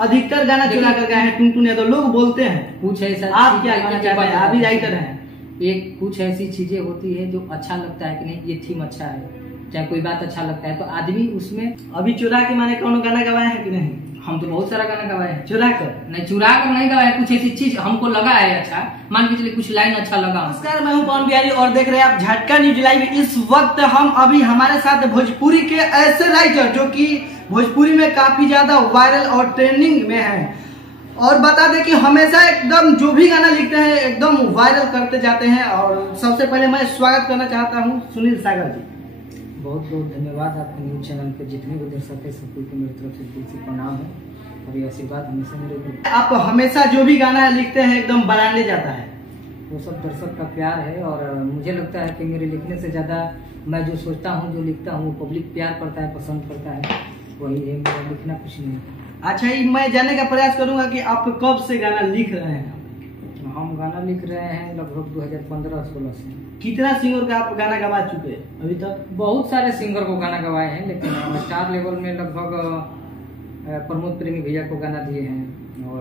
अधिकतर गाना चुरा कर गए हैं टुनटुन यादव, लोग बोलते हैं। कुछ ऐसा आप क्या कहना चाहते हैं, आप भी राइटर हैं। एक कुछ ऐसी चीजें होती है जो अच्छा लगता है कि नहीं ये थीम अच्छा है, चाहे कोई बात अच्छा लगता है तो आदमी उसमें। अभी चुरा के माने कौन गाना गवाए हैं कि नहीं? हम तो बहुत सारा गाना गवाए हैं। चुरा कर नहीं, चुरा कर नहीं गवाए, कुछ ऐसी चीज हमको लगा है अच्छा, मान के चलिए कुछ लाइन अच्छा लगा। नमस्कार, मैं हूं पवन बिहारी और देख रहे हैं आप झटका न्यूज लाइव। इस वक्त हम अभी हमारे साथ भोजपुरी के ऐसे राइटर जो कि भोजपुरी में काफी ज्यादा वायरल और ट्रेंडिंग में हैं, और बता दें कि हमेशा एकदम जो भी गाना लिखते हैं एकदम वायरल करते जाते हैं। और सबसे पहले मैं स्वागत करना चाहता हूं सुनील सागर जी। बहुत बहुत धन्यवाद आपके न्यूज चैनल पे जितने भी दर्शक है सबको मेरी तरफ से दिल से प्रणाम है और ये आशीर्वाद हमेशा मेरे ऊपर। आप हमेशा जो भी गाना लिखते हैं एकदम बरांडे जाता है, वो सब दर्शक का प्यार है। और मुझे लगता है कि मेरे लिखने से ज्यादा मैं जो सोचता हूँ जो लिखता हूँ वो पब्लिक प्यार करता है, पसंद करता है, वही है मेरा लिखना, कुछ नहीं है। अच्छा, ये मैं जानने का प्रयास करूंगा कि आप कब से गाना लिख रहे हैं? हम गाना लिख रहे हैं लगभग 2015-16 से। कितना सिंगर का आप गाना गवा चुके हैं अभी तक? बहुत सारे सिंगर को गाना गवाए हैं, लेकिन स्टार लेवल में लगभग प्रमोद प्रेमी भैया को गाना दिए हैं और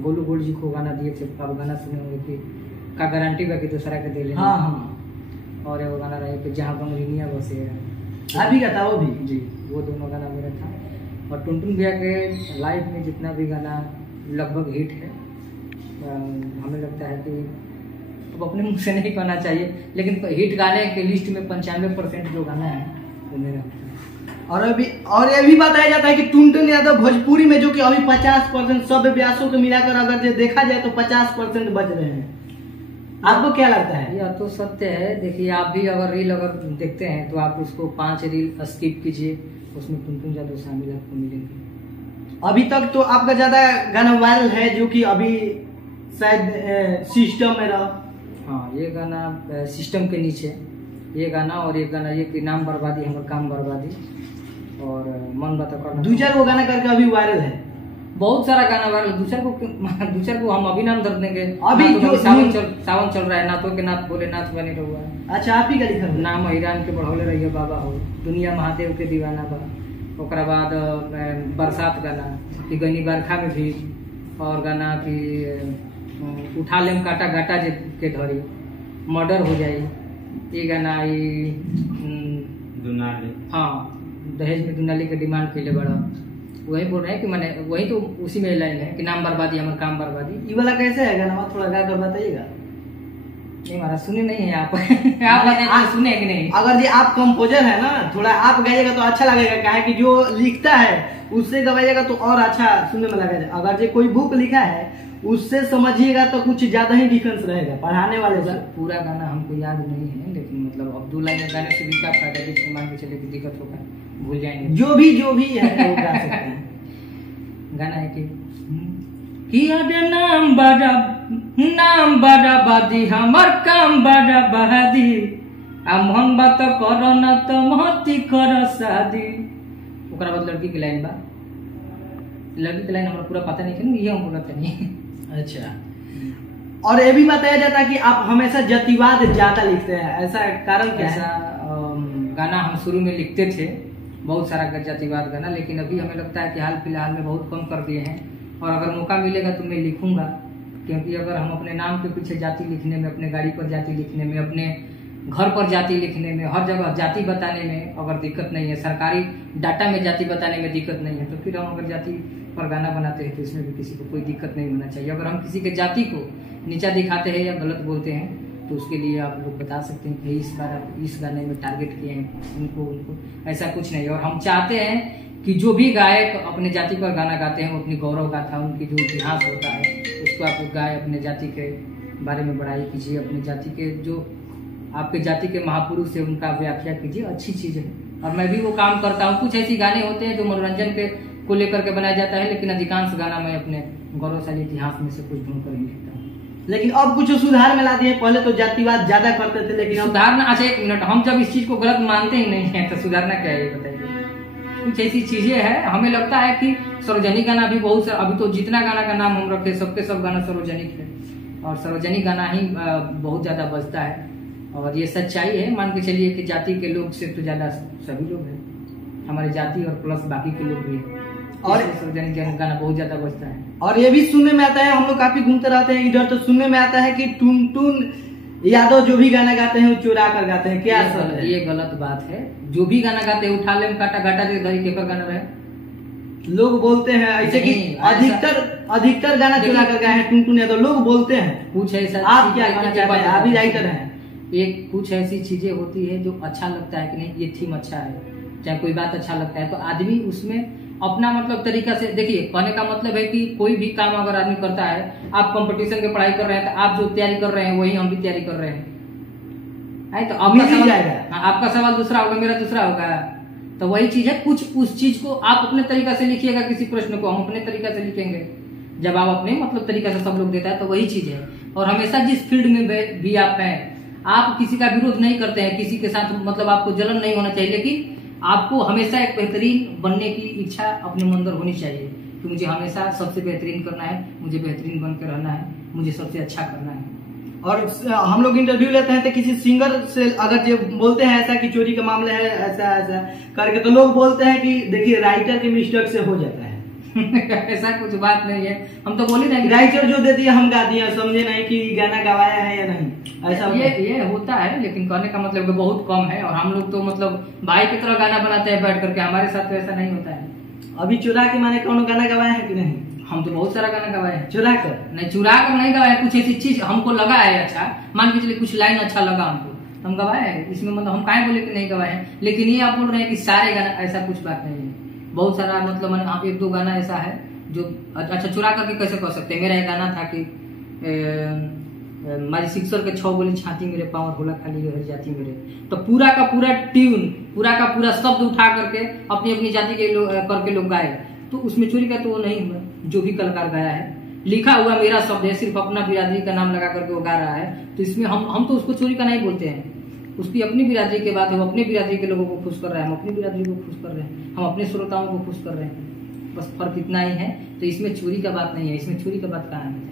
गोलू गोल्ड जी को गाना दिए थे। आप गाना सुने होंगे कि का गारंटी बाकी दूसरा के दे लेना। हाँ हाँ। और वो गाना रहे कि जहाँ बंगलिनिया बसे है, अभी का था वो भी जी, वो दोनों गाना मेरा था। और टुनटुन भैया के लाइव में जितना भी गाना लगभग हिट है, हमें लगता है कि अब अपने मुंह से नहीं कहना चाहिए, लेकिन हिट गाने के लिस्ट में 95% जो गाना है वो मेरा होता है। और ये भी बताया जाता है कि टुनटुन यादव भोजपुरी में जो कि अभी 50% सब व्यासों को मिलाकर अगर जो देखा जाए तो 50% बच रहे हैं। आपको क्या लगता है? यह तो सत्य है। देखिए, आप भी अगर रील देखते हैं तो आप उसको 5 रील स्किप कीजिए, उसमें टुनटुन यादव शामिल आपको मिलेंगे। अभी तक तो आपका ज्यादा गाना वायरल है जो कि अभी शायद सिस्टम में रहा। हाँ, ये गाना सिस्टम के नीचे, ये गाना और एक गाना ये कि नाम बर्बादी हमारा काम बर्बादी और मन बता करना, 2-4 वो गाना करके अभी वायरल है। बहुत सारा गाना वायरल। दूसर को हम अभी नाम दर्द देंगे। अभी तो सावन चल रहा है, नाथों के नाथ बोले नाथ बने रहुआ। अच्छा, आप ही का लिखा नाम हिरान के बढ़ौले रहिए बाबा हो, दुनिया महादेव के दीवाना बा। ओकरा बाद बरसात गाना कि गनी बरखा में भी, और गाना कि उठा लेम काटा गाटा के धरी, मर्डर हो जाए, ये गाना दुनाली। हाँ, दहेज में दुनाली के डिमांड कैले बड़ा, वही बोल रहे हैं कि मैंने वही तो उसी में लाइन है कि नाम बर्बादी हमारा काम बर्बादी। ये वाला कैसे है गाना, थोड़ा गा कर बताइएगा। नहीं महाराज, सुने नहीं है आप आप बताइए, सुने कि नहीं? अगर ये आप कंपोजर है ना, थोड़ा आप गाइएगा तो अच्छा लगेगा, क्या है कि जो लिखता है उससे गवाइएगा तो और अच्छा सुनने में लगेगा। अगर ये कोई बुक लिखा है उससे समझिएगा तो कुछ ज्यादा ही डिफरेंस रहेगा पढ़ाने वाले से। पूरा गाना हमको याद नहीं है, लेकिन मतलब अब 2 लाइन गाने से भी क्या फायदा, जिससे मान के चले कि दिक्कत होगा, भूल जाएंगे। जो भी है वो गा सकते हैं। गाना है कि नाम बराबादी हमार काम बराबादी, आ मोहन बात करो ना तो महती करो शादी। ओकरा बाद लड़की की लाइन बा, लड़की की लाइन हमरा पूरा पता नहीं है, ये हमको पता नहीं है। अच्छा, और ये भी बताया जाता है कि आप हमेशा जातिवाद ज्यादा लिखते हैं, ऐसा कारण क्या है? गाना हम शुरू में लिखते थे बहुत सारा जातिवाद गाना, लेकिन अभी हमें लगता है कि हाल फिलहाल में बहुत कम कर दिए हैं। और अगर मौका मिलेगा तो मैं लिखूंगा, क्योंकि अगर हम अपने नाम के पीछे जाति लिखने में, अपने गाड़ी पर जाति लिखने में, अपने घर पर जाति लिखने में, हर जगह जाति बताने में अगर दिक्कत नहीं है, सरकारी डाटा में जाति बताने में दिक्कत नहीं है, तो फिर हम अगर जाति पर गाना बनाते हैं तो इसमें भी किसी को कोई दिक्कत नहीं होना चाहिए। अगर हम किसी के जाति को नीचा दिखाते हैं या गलत बोलते हैं तो उसके लिए आप लोग बता सकते हैं कि इस बार आप इस गाने में टारगेट किए हैं उनको, ऐसा कुछ नहीं है। और हम चाहते हैं कि जो भी गायक अपने जाति पर गाना गाते हैं वो अपनी गौरव गाथा, उनकी जो इतिहास होता है उसको आप लोग गाए, अपने जाति के बारे में बड़ाई कीजिए, अपने जाति के जो आपके जाति के महापुरुष है उनका व्याख्या कीजिए, अच्छी चीज है। और मैं भी वो काम करता हूँ। कुछ ऐसी गाने होते हैं जो मनोरंजन के को लेकर के बनाया जाता है, लेकिन अधिकांश गाना मैं अपने गौरवशाली इतिहास में से कुछ ढूंढ कर ही लिखता हूँ। लेकिन अब कुछ सुधार में ला दिए, पहले तो जातिवाद ज्यादा करते थे, लेकिन सुधारना, अच्छा एक मिनट, हम जब इस चीज को गलत मानते ही नहीं है तो सुधारना क्या है ये बताइए। कुछ ऐसी चीजें हैं, हमें लगता है कि सार्वजनिक गाना भी बहुत सारा, अभी तो जितना गाना का नाम हम रखे सबके सब गाना सार्वजनिक है, और सार्वजनिक गाना ही बहुत ज्यादा बजता है। और ये सच्चाई है, मान के चलिए कि जाति के लोग से तो ज्यादा सभी लोग हैं, हमारे जाति और प्लस बाकी के लोग भी हैं। और गाना बहुत ज्यादा बजता है। और ये भी सुनने में आता है, हम लोग काफी घूमते रहते हैं इधर, तो सुनने में आता है कि टुनटुन यादव जो भी गाना गाते हैं वो चुरा कर गाते हैं। क्या सर है? ये गलत बात है। जो भी गाना गाते हैं उठा ले काटा घाटा के तरीके का गाना रहे। लोग बोलते हैं ऐसे कि अधिकतर गाना चुरा कर गाए हैं टुनटुन यादव, लोग बोलते हैं। कुछ ऐसा आप क्या कहना चाहते हैं? आप भी राइटर हैं। एक कुछ ऐसी चीजें होती है जो अच्छा लगता है कि नहीं ये थीम अच्छा है, चाहे कोई बात अच्छा लगता है तो आदमी उसमें अपना मतलब तरीका से, देखिए कहने का मतलब है कि कोई भी काम अगर आदमी करता है, आप कंपटीशन की पढ़ाई कर रहे हैं तो आप जो तैयारी कर रहे हैं वही हम भी तैयारी कर रहे हैं, तो आपका सवाल दूसरा होगा, मेरा दूसरा होगा। तो वही चीज है, कुछ उस चीज को आप अपने तरीका से लिखिएगा, किसी प्रश्न को हम अपने तरीका से लिखेंगे। जब आप अपने मतलब तरीका से सब लोग देता है तो वही चीज है। और हमेशा जिस फील्ड में भी आप हैं, आप किसी का विरोध नहीं करते हैं, किसी के साथ मतलब आपको जलन नहीं होना चाहिए, लेकिन आपको हमेशा एक बेहतरीन बनने की इच्छा अपने अंदर होनी चाहिए कि मुझे हमेशा सबसे बेहतरीन करना है, मुझे बेहतरीन बनकर रहना है, मुझे सबसे अच्छा करना है। और हम लोग इंटरव्यू लेते हैं तो किसी सिंगर से अगर जो बोलते हैं ऐसा कि चोरी का मामला है ऐसा ऐसा करके, तो लोग बोलते हैं कि देखिए राइटर के मिस्टेक से हो जाता है। ऐसा कुछ बात नहीं है, हम तो बोले ना राइटर जो दे दिया हम गा दिया, समझे नहीं कि गाना गवाया है या नहीं, ऐसा ये होता है। लेकिन कहने का मतलब बहुत कम है, और हम लोग तो मतलब भाई की तरह गाना बनाते हैं बैठ करके, हमारे साथ तो ऐसा नहीं होता है। अभी चुरा के माने कौन गाना गवाया है कि नहीं? हम तो बहुत सारा गाना गवाए हैं। चुरा कर नहीं गवाए, कुछ ऐसी चीज हमको लगा है अच्छा, मान के चलिए कुछ लाइन अच्छा लगा हमको, हम गवाए हैं। इसमें मतलब हम काहे बोले कि नहीं गवाए हैं, लेकिन ये आप बोल रहे हैं कि सारे गाना, ऐसा कुछ बात नहीं है। बहुत सारा मतलब आप एक दो गाना ऐसा है जो अच्छा चुरा करके कैसे कर सकते हैं। मेरा एक गाना था कि मारी सिक्सर के 6 गोली छाती मेरे पावर होला खाली हर जाती मेरे, तो पूरा का पूरा ट्यून, पूरा का पूरा शब्द उठा करके अपनी अपनी जाति के करके लोग गाए, तो उसमें चोरी का तो वो नहीं हुआ। जो भी कलाकार गाया है, लिखा हुआ मेरा शब्द है, सिर्फ अपना बिरादरी का नाम लगा करके वो गा रहा है, तो इसमें हम तो उसको चोरी का नहीं बोलते हैं। उसकी अपनी बिरादरी के बात है, वो अपनी बिरादरी के लोगों को खुश कर रहा है, हम अपनी बिरादरी को खुश कर रहे हैं, हम अपने श्रोताओं को खुश कर रहे हैं, बस फर्क इतना ही है। तो इसमें चोरी का बात नहीं है, इसमें चोरी का बात कहाँ है?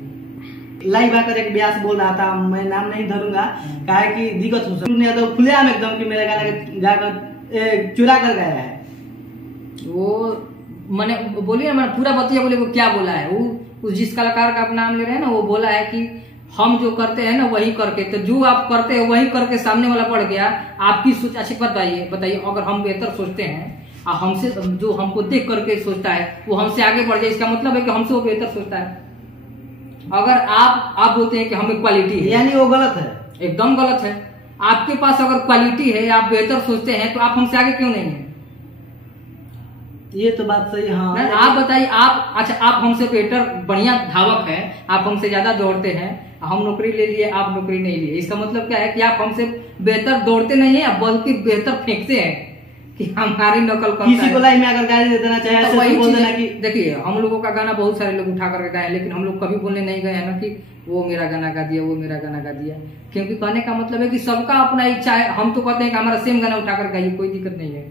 लाइव आकर एक व्यास बोल रहा था, मैं नाम नहीं धरूंगा, कहा कि दिक्कत हो सकती है, तो खुलेआम एकदम कि मेरा गाना जाकर चुरा कर गया है। वो मैंने बोलिए ना, पूरा बतिया बोले वो क्या बोला है, वो जिस कलाकार का आप नाम ले रहे हैं ना, वो बोला है कि हम जो करते हैं ना वही करके, तो जो आप करते हैं वही करके सामने वाला पड़ गया। आपकी सोच अच्छी बताइए, अगर हम बेहतर सोचते हैं और हमसे जो हमको देख करके सोचता है वो हमसे आगे बढ़ जाए, इसका मतलब है कि हमसे वो बेहतर सोचता है। अगर आप बोलते हैं कि हमें क्वालिटी है, यानी वो गलत है, एकदम गलत है। आपके पास अगर क्वालिटी है, आप बेहतर सोचते हैं, तो आप हमसे आगे क्यों नहीं है? ये तो बात सही है। हाँ, आप बताइए, आप हमसे बेहतर बढ़िया धावक है, आप हमसे ज्यादा दौड़ते हैं, हम नौकरी ले लिए, आप नौकरी नहीं लिए, इसका मतलब क्या है कि आप हमसे बेहतर दौड़ते नहीं है, बल्कि बेहतर फेंकते हैं कि हमारी नकल करता है। किसी को लाइन में अगर गाली दे देना चाहे, तो वही बोल देना कि देखिए हम लोगों का गाना बहुत सारे लोग उठा करके गाए, लेकिन हम लोग कभी बोलने नहीं गए हैं ना कि वो मेरा गाना गा दिया, वो मेरा गाना गा दिया, क्योंकि कहने का मतलब है कि सबका अपना इच्छा है। हम तो कहते हैं कि हमारा सेम गाना उठा कर गाइए, कोई दिक्कत नहीं है,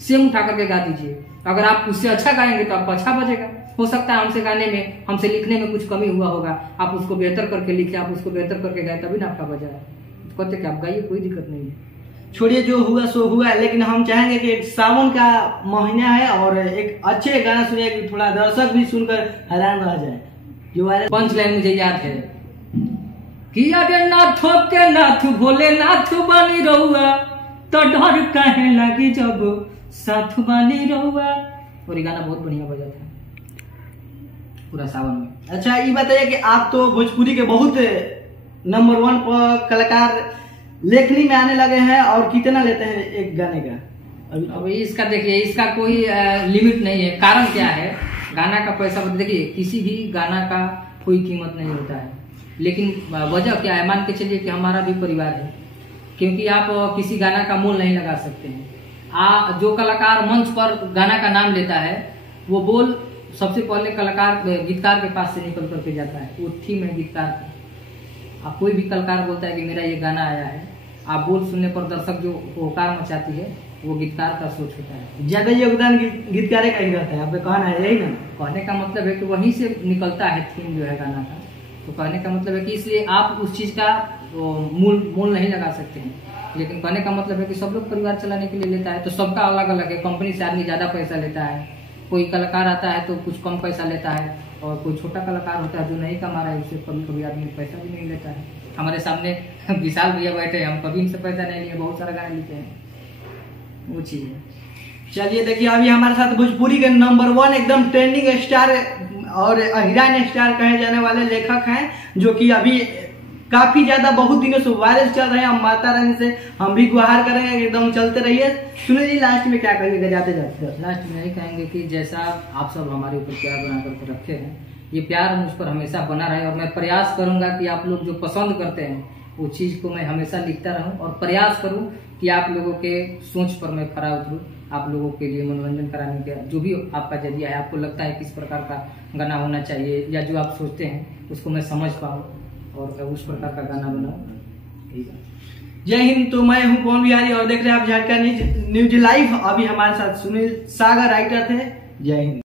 सेम उठा करके गा दीजिए। अगर आप उससे अच्छा गाएंगे तो आपको अच्छा बजेगा। हो सकता है हमसे गाने में, हमसे लिखने में कुछ कमी हुआ होगा, आप उसको बेहतर करके लिखे, आप उसको बेहतर करके गाए, तभी ना आपका बजा है। तो कहते कि आप गाइए, कोई दिक्कत नहीं है। छोड़िए, जो हुआ सो हुआ, लेकिन हम चाहेंगे कि एक सावन का महीना है और एक अच्छे गाना सुनिए कि थोड़ा दर्शक भी सुनकर हैरान रह जाए। जो पंच लाइन मुझे याद है कि अरे नाथो के नाथ भोले नाथ बनी रहुआ, तो डर कहे लगी जब साथ बनी रहुआ। और ये गाना बहुत बढ़िया बजा था पूरा सावन में। अच्छा, ये बताइए कि आप तो भोजपुरी के बहुत नंबर 1 पर कलाकार लेखनी में आने लगे हैं, और कितना लेते हैं एक गाने का? अभी इसका देखिए, इसका कोई लिमिट नहीं है। कारण क्या है, गाना का पैसा देखिए, किसी भी गाना का कोई कीमत नहीं होता है, लेकिन वजह क्या है, मान के चलिए कि हमारा भी परिवार है, क्योंकि आप किसी गाना का मोल नहीं लगा सकते हैं। जो कलाकार मंच पर गाना का नाम लेता है, वो बोल सबसे पहले कलाकार गीतकार के पास से निकल करके जाता है, वो थीम है गीतकार की। आप कोई भी कलाकार बोलता है कि मेरा ये गाना आया है, आप बोल सुनने पर दर्शक जो होकार मचाती है, वो गीतकार का सोच होता है। ज्यादा योगदान गीतकार का ही रहता है, आपका कहना है यही ना? कहने का मतलब है कि वहीं से निकलता है थीम जो है गाना का। तो कहने का मतलब है कि इसलिए आप उस चीज का मूल नहीं लगा सकते हैं, लेकिन कहने का मतलब है कि सब लोग परिवार चलाने के लिए लेता है, तो सबका अलग अलग है। कंपनी से आदमी ज्यादा पैसा लेता है, कोई कलाकार आता है तो कुछ कम पैसा लेता है, और कोई छोटा कलाकार होता है जो नहीं कमा रहा है उससे कभी कभी आदमी पैसा भी नहीं लेता है। हमारे सामने विशाल भैया बैठे हैं, हम कभी इनसे पैसा नहीं लिए, बहुत सारा गाना लिखे हैं, वो चीज़ है। चलिए देखिए, अभी हमारे साथ भोजपुरी के नंबर 1 एकदम ट्रेंडिंग स्टार और हीरोइन स्टार कहे जाने वाले लेखक हैं, जो कि अभी काफी ज्यादा बहुत दिनों से वायरल चल रहे हैं। हम माता रानी से हम भी गुहार करेंगे एकदम चलते रहिए। सुनिए जी, लास्ट में क्या कहिएगा जाते जाते? लास्ट में यही कहेंगे कि जैसा आप सब हमारे ऊपर प्यार बना करके रखे हैं, ये प्यार मुझ पर हमेशा बना रहे, और मैं प्रयास करूंगा कि आप लोग जो पसंद करते हैं वो चीज़ को मैं हमेशा लिखता रहूं, और प्रयास करूं कि आप लोगों के सोच पर मैं खरा उतरूं, आप लोगों के लिए मनोरंजन कराने का जो भी आपका जरिया है, आपको लगता है किस प्रकार का गाना होना चाहिए या जो आप सोचते हैं उसको मैं समझ पाऊँ और उस प्रकार का गाना बनाऊँ। जय हिंद। तो मैं हूं पवन बिहारी और देख रहे हैं आप झारखंड न्यूज लाइव। अभी हमारे साथ सुनील सागर राइटर थे। जय हिंद।